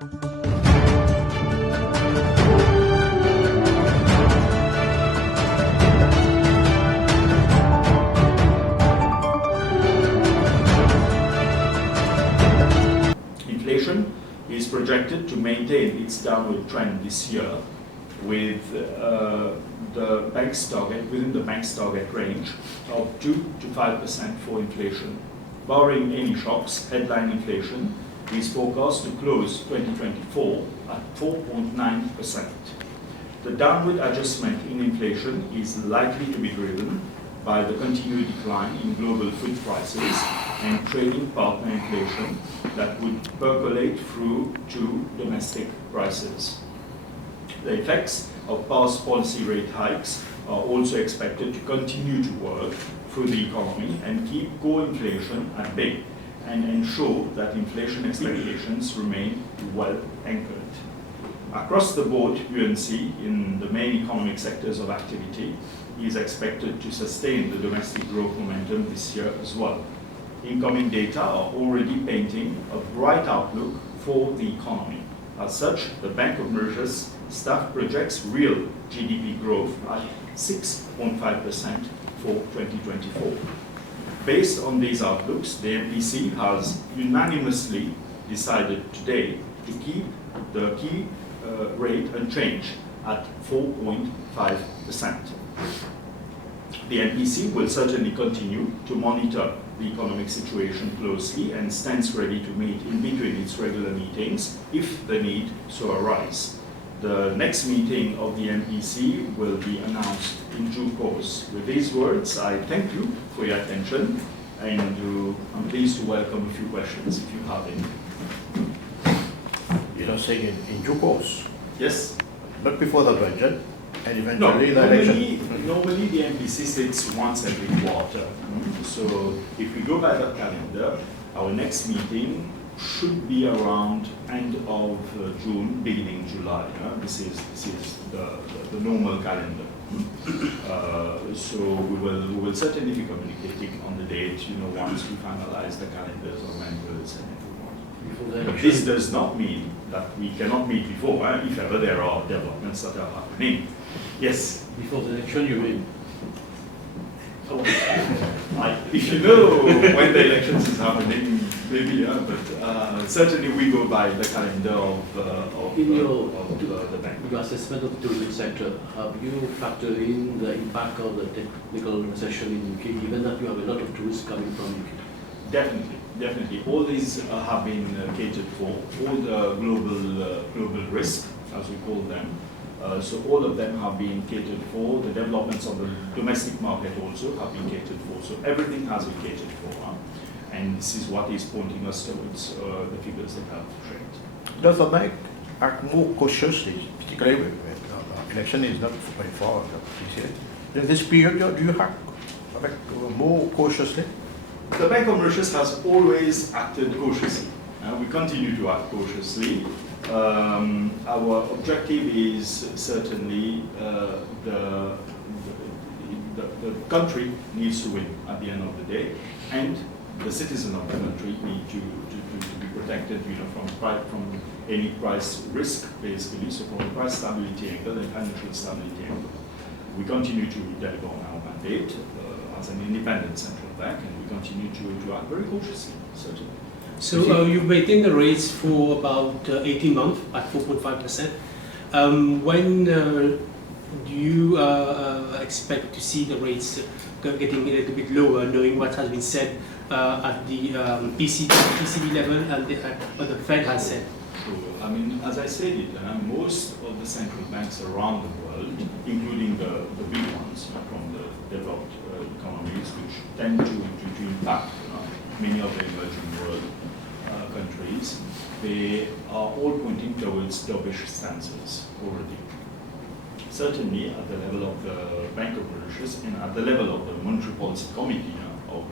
Inflation is projected to maintain its downward trend this year, with the bank's target, within the bank's target range of 2 to 5% for inflation. Barring any shocks, headline inflation is forecast to close 2024 at 4.9%. The downward adjustment in inflation is likely to be driven by the continued decline in global food prices and trading partner inflation that would percolate through to domestic prices. The effects of past policy rate hikes are also expected to continue to work through the economy and keep core inflation at bay and ensure that inflation expectations remain well anchored. Across the board, buoyancy in the main economic sectors of activity is expected to sustain the domestic growth momentum this year as well. Incoming data are already painting a bright outlook for the economy. As such, the Banque de Maurice staff projects real GDP growth at 6.5% for 2024. Based on these outlooks, the MPC has unanimously decided today to keep the key rate unchanged at 4.5%. The MPC will certainly continue to monitor the economic situation closely and stands ready to meet in between its regular meetings if the need so arise. The next meeting of the MPC will be announced in due course. With these words, I thank you for your attention, and I'm pleased to welcome a few questions if you have any. You're not saying in due course? Yes. But before the budget, and eventually the election? Normally the MPC sits once every quarter. So if we go by the calendar, our next meeting should be around end of June, beginning July. This is the normal calendar. So we will certainly be communicating on the date, once we finalize the calendars of members and everyone. But this does not mean that we cannot meet before, if ever there are developments that are happening. Yes? Before the election, you mean? If you know when the elections is happening, maybe, but certainly we go by the calendar of the bank. Your assessment of the tourism sector, have you factored in the impact of the technical recession in UK, given that you have a lot of tourists coming from UK? Definitely. All these have been catered for. All the global risk, as we call them. So all of them have been catered for. The developments of the domestic market also have been catered for. So everything has been catered for. And this is what is pointing us towards the figures that I've shared. Does the bank act more cautiously, particularly when the election is not very far this year? In this period, do you act more cautiously? The Banque de Maurice has always acted cautiously. We continue to act cautiously. Our objective is certainly the country needs to win at the end of the day, and the citizen of the country need to be protected, from any price risk, basically. So from the price stability angle and financial stability angle, we continue to deliver on our mandate as an independent central bank, and we continue to act very cautiously, certainly. So you've maintained the rates for about 18 months at 4.5%. When do you expect to see the rates getting a little bit lower, knowing what has been said at the ECB level and what the Fed has said? Sure. As I said most of the central banks around the world, including the big ones from the developed economies, which tend to impact many of the emerging world countries, they are all pointing towards dovish stances already. Certainly at the level of the Banque de Maurice and at the level of the Monetary Policy Committee of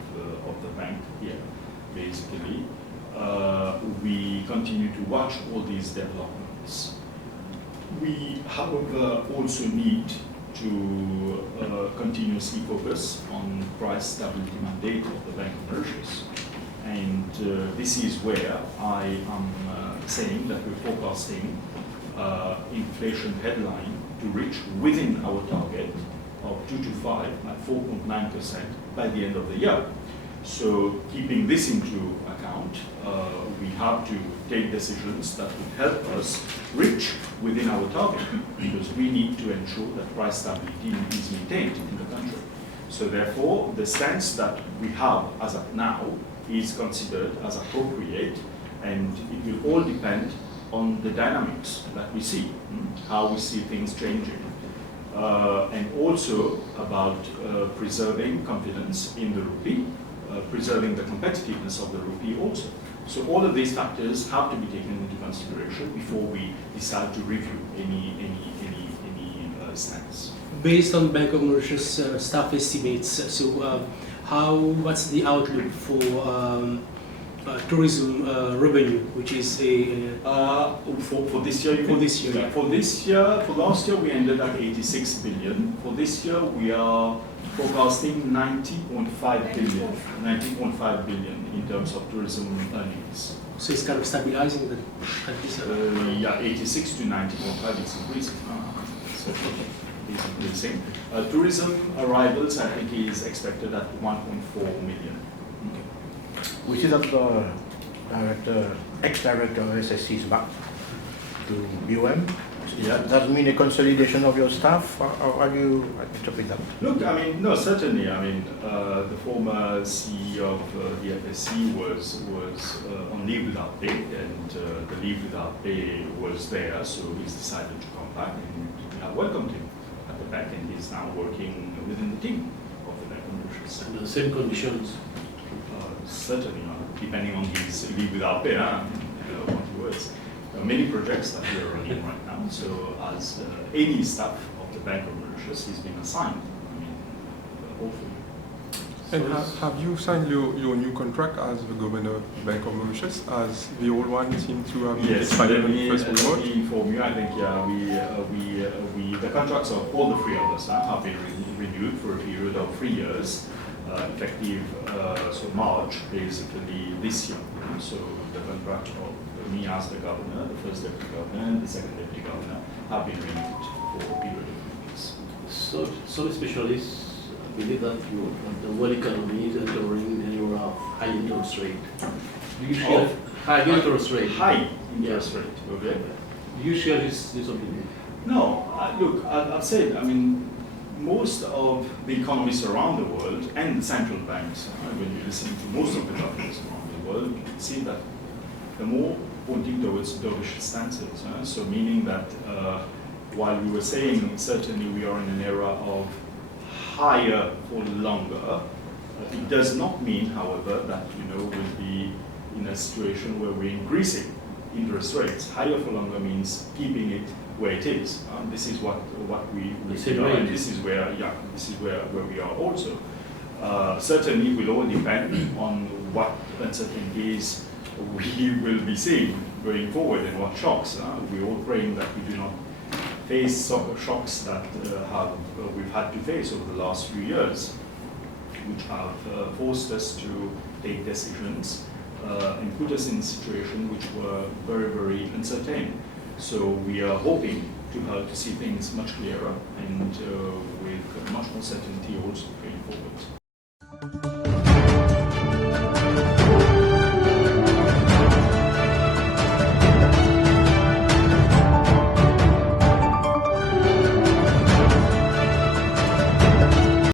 the bank here, basically, we continue to watch all these developments. We, however, also need to continuously focus on price stability mandate of the Banque de Maurice. And this is where I am saying that we're forecasting inflation headline to reach within our target of 2 to 5 at 4.9% by the end of the year. So keeping this into account, we have to take decisions that will help us reach within our target, because we need to ensure that price stability is maintained in the country. So therefore, the stance that we have as of now is considered as appropriate, and it will all depend on the dynamics that we see, how we see things changing. And also about preserving confidence in the rupee, preserving the competitiveness of the rupee also. So all of these factors have to be taken into consideration before we decide to review any stance. Based on Bank of Mauritius staff estimates, so what's the outlook for tourism revenue, which is for this year? For this year, yeah. For last year we ended at 86 billion. For this year we are forecasting 90.5 billion in terms of tourism earnings. So it's kind of stabilizing at this level? Yeah, 86 to 90.5 is increasing. So it's increasing. Tourism arrivals, I think, is expected at 1.4 million. We see that the ex-director of SSC is back to BOM. Yeah. Does that mean a consolidation of your staff, or how do you interpret that? Look, I mean, no, certainly. I mean, the former CEO of the FSC was on leave without pay, and the leave without pay was there, so he's decided to come back, and we have welcomed him at the back, and he's now working within the team of the Banque de Maurice. And the same conditions. Certainly, depending on his leave without pay, what he was. Many projects that we are running right now. So, as any staff of the Banque de Maurice is being assigned, I mean, hopefully. And have you signed your new contract as the governor of Bank of Mauritius, as the old one seemed to have been expired on the first Let me inform you, I think the contracts of all the three of us have been renewed for a period of 3 years. Effective so March, basically this year. So the contract of me as the governor, the first deputy governor, and the second deputy governor have been renewed for a period of 3 years. So some specialists believe that the world economy is entering an era of high interest rate. Do you share high interest rate? High interest rate. Okay. Do you share this opinion? No. Look, I've said. I mean, most of the economists around the world and the central banks, when you listen to most of the governments around the world, you can see that the more pointing towards dovish stances. So meaning that while we were saying certainly we are in an era of higher for longer, it does not mean, however, that we'll be in a situation where we're increasing interest rates. Higher for longer means keeping it where it is. This is what we are, and this is where we are also. Certainly, will all depend on what uncertainties we will be seeing going forward and what shocks. We're all praying that we do not face shocks that we've had to face over the last few years, which have forced us to take decisions and put us in a situation which were very, very uncertain. So we are hoping to see things much clearer and with much more certainty also going forward.